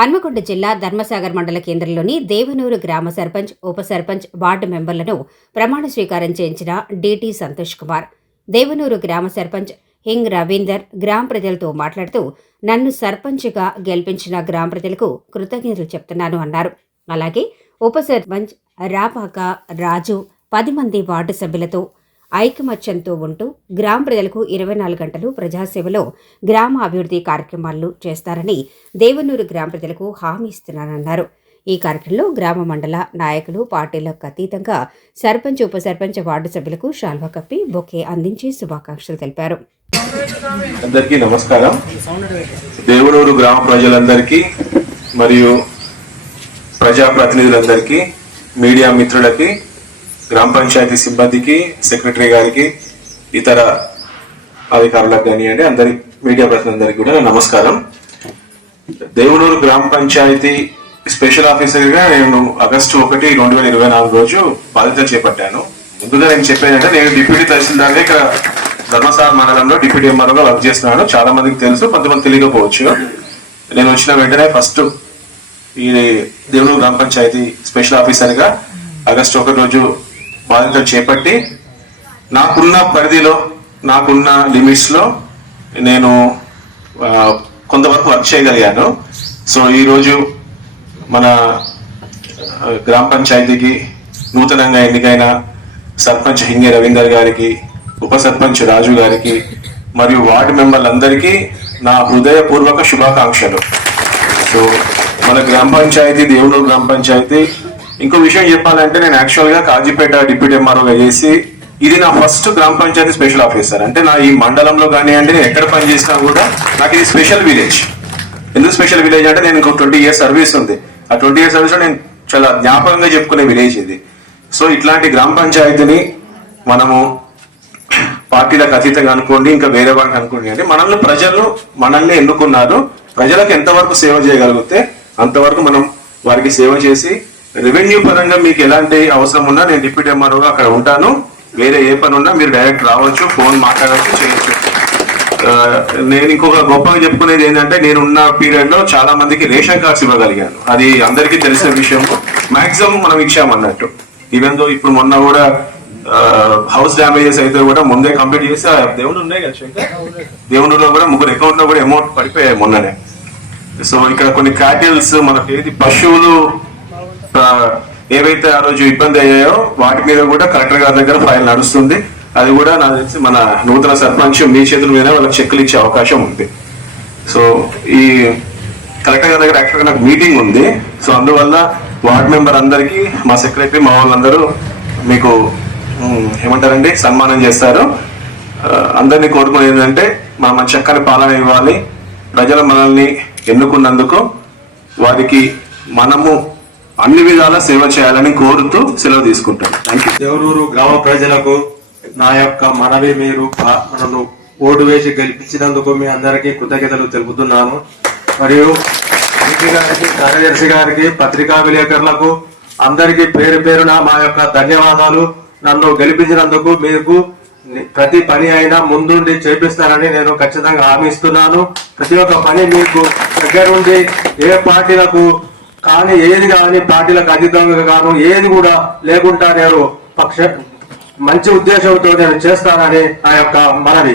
హన్మకొండ జిల్లా ధర్మసాగర్ మండల కేంద్రంలోని దేవనూరు గ్రామ సర్పంచ్, ఉప సర్పంచ్, వార్డు మెంబర్లను ప్రమాణ స్వీకారం చేయించిన డిటి సంతోష్ కుమార్. దేవనూరు గ్రామ సర్పంచ్ హింగ్ రవీందర్ గ్రామ ప్రజలతో మాట్లాడుతూ, నన్ను సర్పంచ్గా గెలిపించిన గ్రామ ప్రజలకు కృతజ్ఞతలు చెప్తున్నాను అన్నారు. అలాగే ఉప సర్పంచ్ రాపాక రాజు 10 మంది వార్డు సభ్యులతో ఐకమత్యంతో ఉంటూ గ్రామ ప్రజలకు 24 గంటలు ప్రజాసేవలో గ్రామ అభివృద్ధి కార్యక్రమాలు చేస్తారని దేవనూరు గ్రామ ప్రజలకు హామీ ఇస్తున్నారన్నారు. ఈ కార్యక్రమంలో గ్రామ మండల నాయకులు, పార్టీలకు అతీతంగా సర్పంచ్, ఉప సర్పంచ్, వార్డు సభ్యులకు శాల్వా కప్పి బొకే అందించి శుభాకాంక్షలు తెలిపారు. అందరికీ నమస్కారం. దేవనూరు గ్రామ ప్రజలందరికీ మరియు ప్రజాప్రతినిధులందరికీ, మీడియా మిత్రులకి, గ్రామ పంచాయతీ సిబ్బందికి, సెక్రటరీ గారికి, ఇతర అధికారులకు కానివ్వండి, అందరి మీడియా ప్రతినిధులందరికీ కూడా నమస్కారం. దేవనూరు గ్రామ పంచాయతీ స్పెషల్ ఆఫీసర్గా నేను ఆగస్టు 1, 2024 రోజు బాధ్యతలు చేపట్టాను. ముందుగా నేను చెప్పేదంటే, నేను డిప్యూటీ తహసీల్దార్గా ఇక్కడ ధర్మసాగర్ మండలంలో డిప్యూటీ ఎంఆర్ఓగా వర్క్ చేస్తున్నాను. చాలా మందికి తెలుసు, కొంతమంది తెలియకపోవచ్చు. నేను వచ్చిన వెంటనే ఫస్ట్ ఈ దేవనూరు గ్రామ పంచాయతీ స్పెషల్ ఆఫీసర్గా ఆగస్టు 1 రోజు బాధ్యతలు చేపట్టి, నాకున్న పరిధిలో, నాకున్న లిమిట్స్లో నేను కొంతవరకు వర్క్ చేయగలిగాను. సో ఈరోజు మన గ్రామ పంచాయతీకి నూతనంగా ఎన్నికైన సర్పంచ్ హింగే రవీందర్ గారికి, ఉప సర్పంచ్ రాజు గారికి మరియు వార్డు మెంబర్లందరికీ నా హృదయపూర్వక శుభాకాంక్షలు. సో మన గ్రామ పంచాయతీ, దేవనూరు గ్రామ పంచాయతీ, ఇంకో విషయం చెప్పాలంటే, నేను యాక్చువల్గా కాజీపేట డిప్యూటీ ఎంఆర్ఓగా చేసి, ఇది నా ఫస్ట్ గ్రామ పంచాయతీ స్పెషల్ ఆఫీసర్. అంటే నా ఈ మండలంలో కానివ్వండి, నేను ఎక్కడ పనిచేసినా కూడా నాకు ఇది స్పెషల్ విలేజ్. ఎందుకు స్పెషల్ విలేజ్ అంటే, నేను ఇంకో 20 years సర్వీస్ ఉంది. ఆ 20 years సర్వీస్లో నేను చాలా జ్ఞాపకంగా చెప్పుకునే విలేజ్ ఇది. సో ఇట్లాంటి గ్రామ పంచాయతీని మనము పార్టీలకు అతీతంగా అనుకోండి, ఇంకా వేరే వాళ్ళకి అనుకోండి, అంటే ప్రజలు మనల్ని ఎన్నుకున్నారు. ప్రజలకు ఎంతవరకు సేవ చేయగలిగితే అంతవరకు మనం వారికి సేవ చేసి, రెవెన్యూ పరంగా మీకు ఎలాంటి అవసరం ఉన్నా నేను డిప్యూటీ ఎంఆర్ఓగా అక్కడ ఉంటాను. వేరే ఏ పని ఉన్నా మీరు డైరెక్ట్ రావచ్చు, ఫోన్ మాట్లాడవచ్చు, చేయొచ్చు. నేను ఇంకొక గొప్పగా చెప్పుకునేది ఏంటంటే, నేనున్న పీరియడ్ లో చాలా మందికి రేషన్ కార్డ్స్ ఇవ్వగలిగాను. అది అందరికీ తెలిసిన విషయం. మాక్సిమం మనం ఇచ్చామన్నట్టు. ఈవెన్ దో ఇప్పుడు మొన్న కూడా హౌస్ డ్యామేజెస్ అయితే కూడా ముందే కంప్లీట్ చేసి, దేవుడు ఉన్నాయి కదా, దేవుడిలో కూడా 3 అకౌంట్ లో కూడా అమౌంట్ పడిపోయాయి మొన్ననే. సో ఇక్కడ కొన్ని క్యాటిల్స్, మనకి ఏది పశువులు ఏవైతే ఆ రోజు ఇబ్బంది అయ్యాయో వాటి మీద కూడా కలెక్టర్ గారి దగ్గర ఫైల్ నడుస్తుంది. అది కూడా నాకు తెలిసి మన నూతన సర్పంచ్ మీ చేతుల మీద వాళ్ళకి చెక్కులు ఇచ్చే అవకాశం ఉంది. సో ఈ కలెక్టర్ గారి దగ్గర యాక్చువల్గా నాకు మీటింగ్ ఉంది. సో అందువల్ల వార్డ్ మెంబర్ అందరికీ, మా సెక్రటరీ, మా వాళ్ళందరూ మీకు ఏమంటారండి, సన్మానం చేస్తారు. అందరినీ కోరుకునేది ఏంటంటే, మనం చక్కని పాలన ఇవ్వాలి. ప్రజలు మనల్ని ఎన్నుకున్నందుకు వారికి మనము అన్ని విధాల సేవ చేయాలని కోరుతూ సెలవు తీసుకుంటాను. Thank you. దేవనూరు గ్రామ ప్రజలకు నా యొక్క మనవి, మీరు నన్ను ఓటు వేసి గెలిపించినందుకు మీ అందరికీ కృతజ్ఞతలు తెలుపుతున్నాను. మరియు ఎంపీ గారికి, కార్యదర్శి గారికి, పత్రికా విలేకరులకు అందరికీ పేరు పేరున మా యొక్క ధన్యవాదాలు. నన్ను గెలిపించినందుకు మీకు ప్రతి పని అయినా ముందుండి చేపిస్తానని నేను ఖచ్చితంగా హామీ ఇస్తున్నాను. ప్రతి ఒక్క పని మీకు దగ్గరుండి, ఏ పార్టీలకు కానీ ఏది కానీ పార్టీలకు అతీతంగా కాను ఏది కూడా లేకుండా నేను మంచి ఉద్దేశంతో నేను చేస్తానని నా యొక్క మనవి.